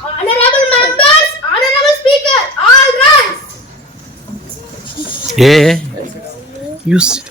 Honorable members, honorable speaker, all rise. Yeah, you sit.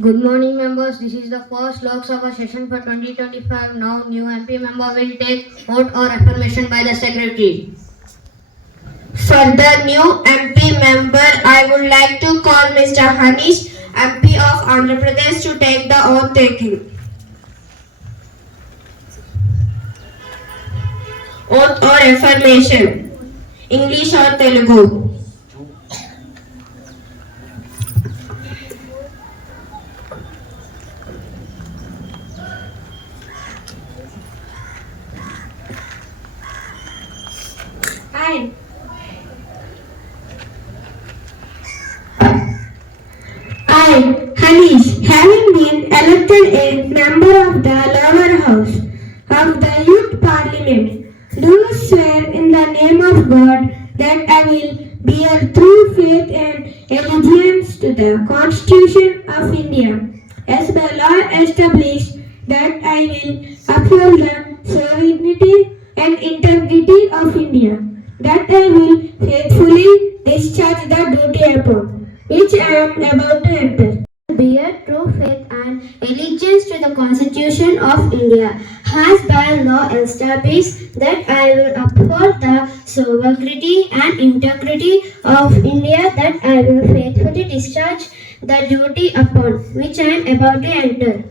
Good morning, members. This is the first Lok Sabha session for 2025. Now, new MP member will take vote or affirmation by the secretary. For the new MP member, I would like to call Mr. Hanish, MP of Andhra Pradesh, to take the oath taking. Oath or affirmation, English or Telugu. I I, Hanish, having been elected a member of the lower house of the Youth Parliament, do swear in the name of God that I will bear true faith and allegiance to the Constitution of India, as by law established, that I will uphold the sovereignty and integrity of India, that I will faithfully discharge the duty upon which I am about to enter. Bear true faith and allegiance to the Constitution of India, has by law established that I will uphold the sovereignty and integrity of India, that I will faithfully discharge the duty upon which I am about to enter.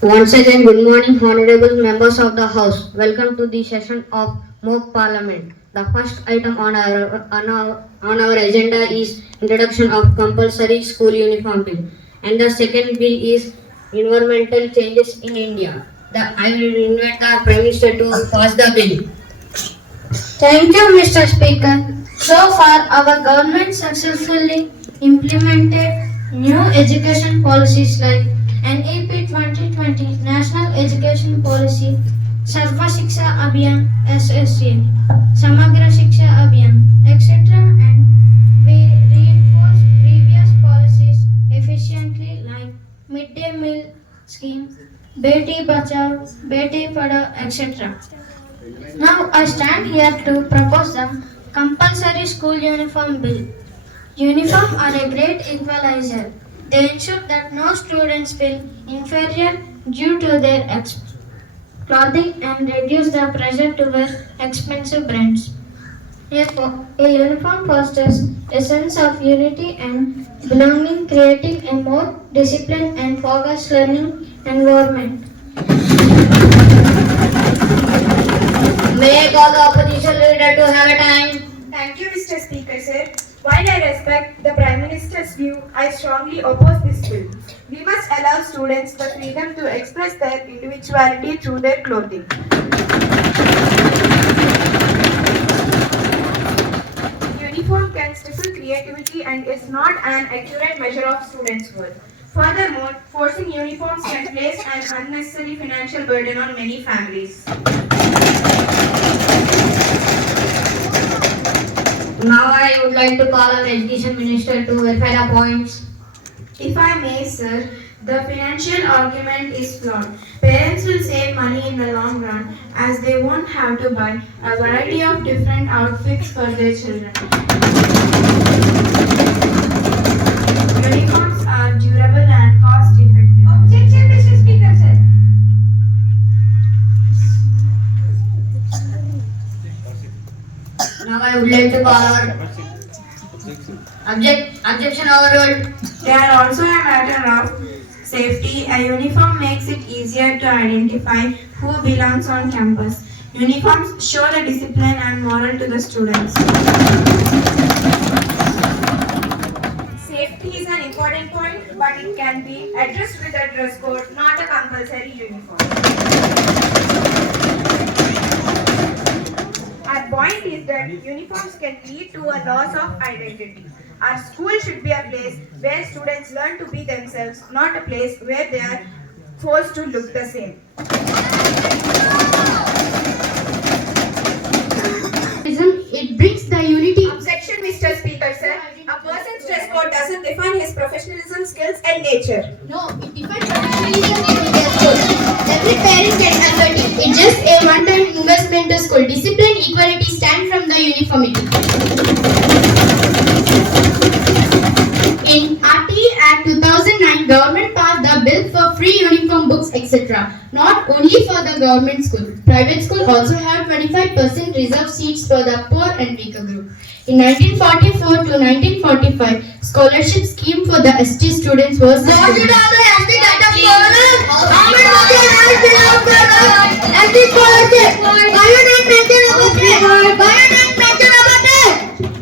Once again, good morning, honorable members of the House. Welcome to the session of Mock Parliament. The first item on our agenda is introduction of compulsory school uniform bill, and the second bill is environmental changes in India. I will invite the Prime Minister to pass the bill. Thank you, Mr. Speaker. So far, our government successfully implemented new education policies like NEP 2020 National Education Policy, Sarva Shiksha Abhiyan SSA, Samagra Shiksha Abhiyan, etc. and we reinforce previous policies efficiently like midday meal scheme, Beti Bachao, Beti Padhao, etc. Now I stand here to propose the compulsory school uniform bill. Uniform are a great equalizer. They ensure that no students feel inferior due to their clothing and reduce the pressure to wear expensive brands. Therefore, a uniform fosters a sense of unity and belonging, creating a more disciplined and focused learning environment. May I call the opposition leader to have a time. Thank you, Mr. Speaker, sir. While I respect the Prime Minister's view, I strongly oppose this bill. We must allow students the freedom to express their individuality through their clothing. uniform can stifle creativity and is not an accurate measure of students' worth. Furthermore, forcing uniforms can place an unnecessary financial burden on many families. Now I would like to call our Education Minister to verify the points. If I may, sir, the financial argument is flawed. Parents will save money in the long run as they won't have to buy a variety of different outfits for their children. Uniforms are durable and cost effective. Objection, Mr. Speaker, sir. Now I would like to call our objection overruled. They are also a matter of safety. A uniform makes it easier to identify who belongs on campus. Uniforms show the discipline and moral to the students. Safety is an important point, but it can be addressed with a dress code, not a compulsory uniform. Our point is that uniforms can lead to a loss of identity. Our school should be a place where students learn to be themselves, not a place where they are forced to look the same. It brings the unity. Objection, Mr. Speaker, sir. A person's dress code doesn't define his professionalism, skills, and nature. No, it defines professionalism in their school. Every parent can afford it. It's just a one-time investment to school. Discipline, equality stand from the uniformity. In RT Act 2009, government passed the bill for free uniform books, etc. Not only for the government school. Private school also have 25% reserved seats for the poor and weaker group. In 1944 to 1945, scholarship scheme for the ST students was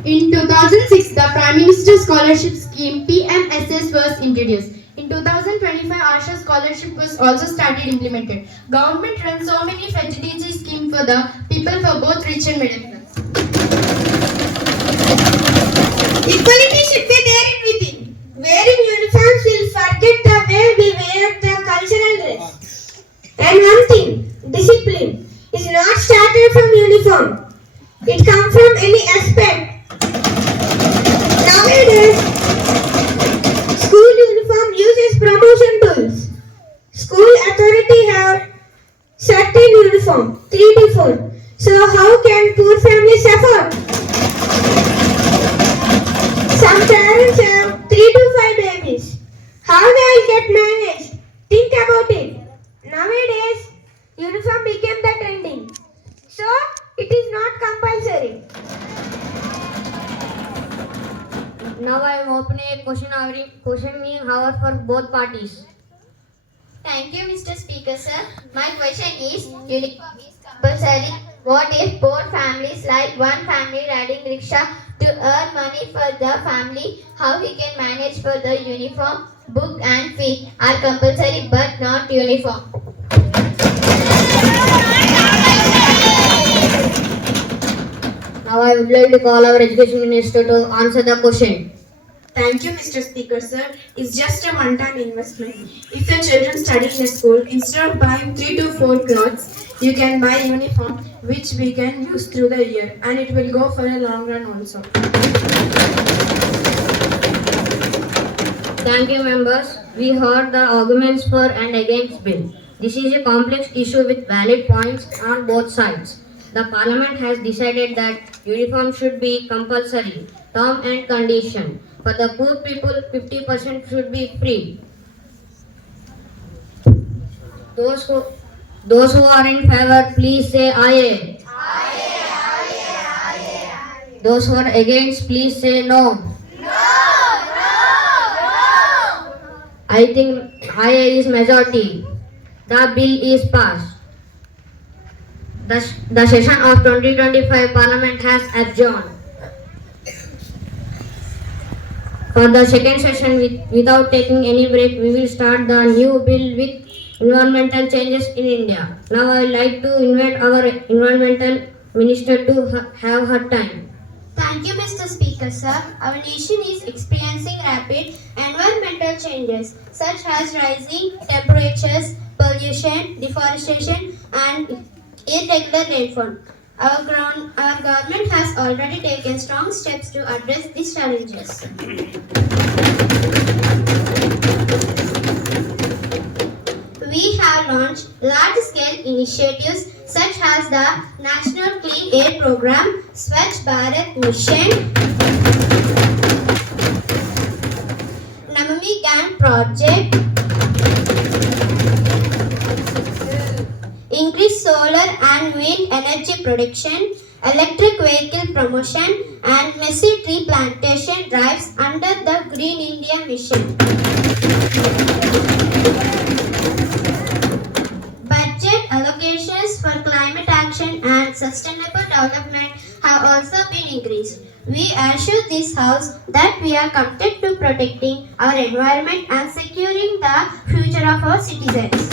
In 2006, the Prime Minister Scholarship Scheme PMSS was introduced. In 2025, Asha Scholarship was also started implemented. Government runs so many facility schemes for the people for both rich and middle class. Equality should be there in within. Wearing uniforms will forget the way we wear the cultural dress. And one thing, discipline is not started from uniform. It comes from any aspect. Nowadays, school uniform uses promotion tools. School authority have certain uniform, 3 to 4. So how can poor families afford? Some parents have 3 to 5 babies. How they will get managed? Think about it. Nowadays, uniform became the trending. So, it is not compulsory. Now I am opening a questioning hour for both parties. Thank you, Mr. Speaker, sir. My question is, uniform is compulsory. What if poor families like one family riding rickshaw to earn money for the family? How he can manage for the uniform, book and fee are compulsory but not uniform. Now I would like to call our Education Minister to answer the question. Thank you, Mr. Speaker, sir. It's just a one-time investment. If your children study in a school, instead of buying 3 to 4 clothes, you can buy uniform which we can use through the year, and it will go for a long run also. Thank you, members. We heard the arguments for and against bill. This is a complex issue with valid points on both sides. The Parliament has decided that uniform should be compulsory, term and condition. For the poor people, 50% should be free. Those who are in favor, please say aye. Aye. Those who are against, please say no. I think aye is majority. The bill is passed. The session of 2025 Parliament has adjourned. For the second session, without taking any break, we will start the new bill with environmental changes in India. Now I would like to invite our environmental minister to have her time. Thank you, Mr. Speaker, sir. Our nation is experiencing rapid environmental changes such as rising temperatures, pollution, deforestation, and irregular rainfall. Our government has already taken strong steps to address these challenges. We have launched large-scale initiatives such as the National Clean Air Program, Swachh Bharat Mission, Namami Gang Project, increased solar and wind energy production, electric vehicle promotion, and massive tree plantation drives under the Green India Mission. Budget allocations for climate action and sustainable development have also been increased. We assure this House that we are committed to protecting our environment and securing the future of our citizens.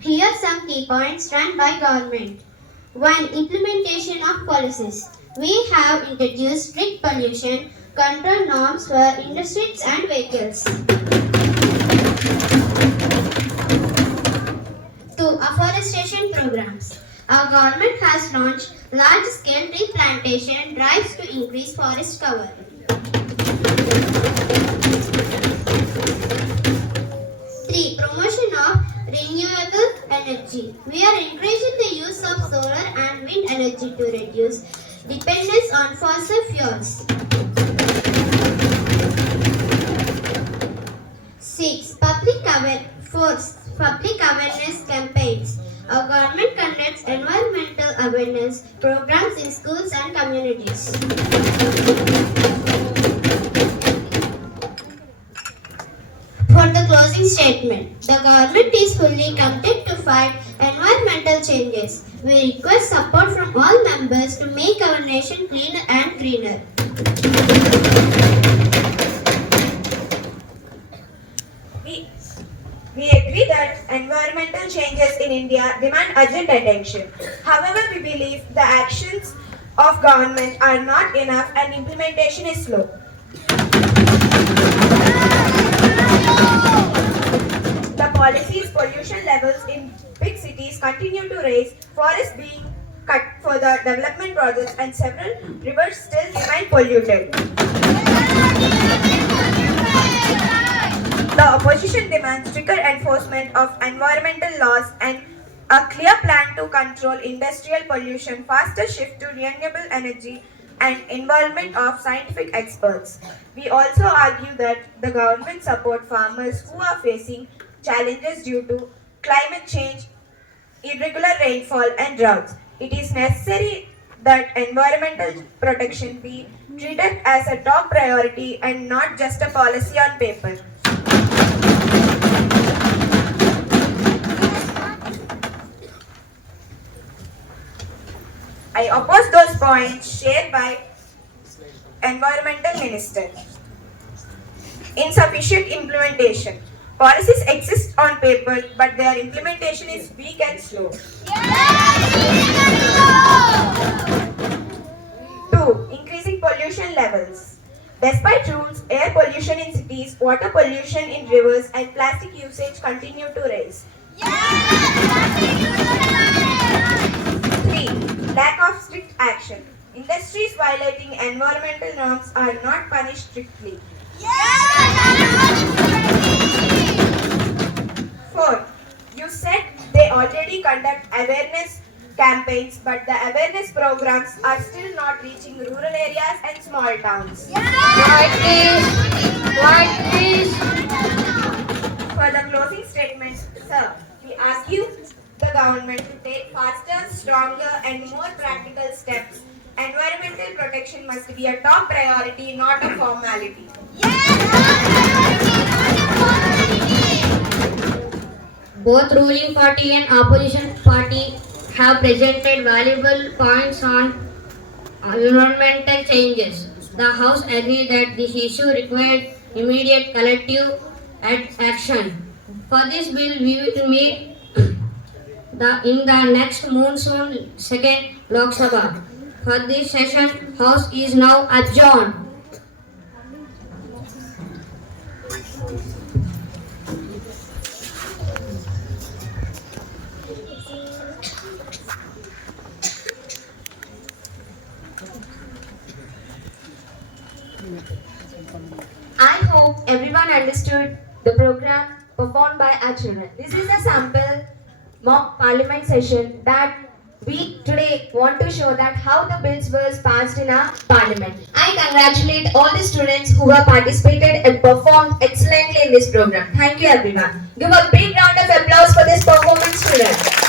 Here are some key points done by government. 1. Implementation of policies. We have introduced strict pollution control norms for industries and vehicles. 2. Afforestation programs. Our government has launched large-scale tree plantation drives to increase forest cover. 3. Promotion of renewable energy. We are encouraging the use of solar and wind energy to reduce dependence on fossil fuels. 6. Public awareness campaigns. Our government conducts environmental awareness programs in schools and communities. For the closing statement, the government is fully committed to fight environmental changes. We request support from all members to make our nation cleaner and greener. We agree that environmental changes in India demand urgent attention. However, we believe the actions of government are not enough and implementation is slow. The policies, pollution levels in big cities continue to rise, forests being cut for the development projects, and several rivers still remain polluted. The opposition demands stricter enforcement of environmental laws and a clear plan to control industrial pollution, faster shift to renewable energy, and involvement of scientific experts. We also argue that the government support farmers who are facing challenges due to climate change, irregular rainfall, and droughts. It is necessary that environmental protection be treated as a top priority and not just a policy on paper. I oppose those points shared by Environmental Minister. Insufficient implementation. Policies exist on paper, but their implementation is weak and slow. 2. Increasing pollution levels. Despite rules, air pollution in cities, water pollution in rivers, and plastic usage continue to rise. 3. Lack of strict action. Industries violating environmental norms are not punished strictly. 4. You said they already conduct awareness campaigns, but the awareness programs are still not reaching rural areas and small towns. For the closing statement, sir, we ask you, the government, to take faster, stronger, and more practical steps. Environmental protection must be a top priority, not a formality. Both ruling party and opposition party have presented valuable points on environmental changes. The House agrees that this issue required immediate collective action. For this bill, we will meet in the next monsoon second Lok Sabha. For this session, House is now adjourned. I hope everyone understood the program performed by our children. This is a sample mock parliament session that we today want to show that how the bills was passed in our parliament. I congratulate all the students who have participated and performed excellently in this program. Thank you everyone. Give a big round of applause for this performance, students.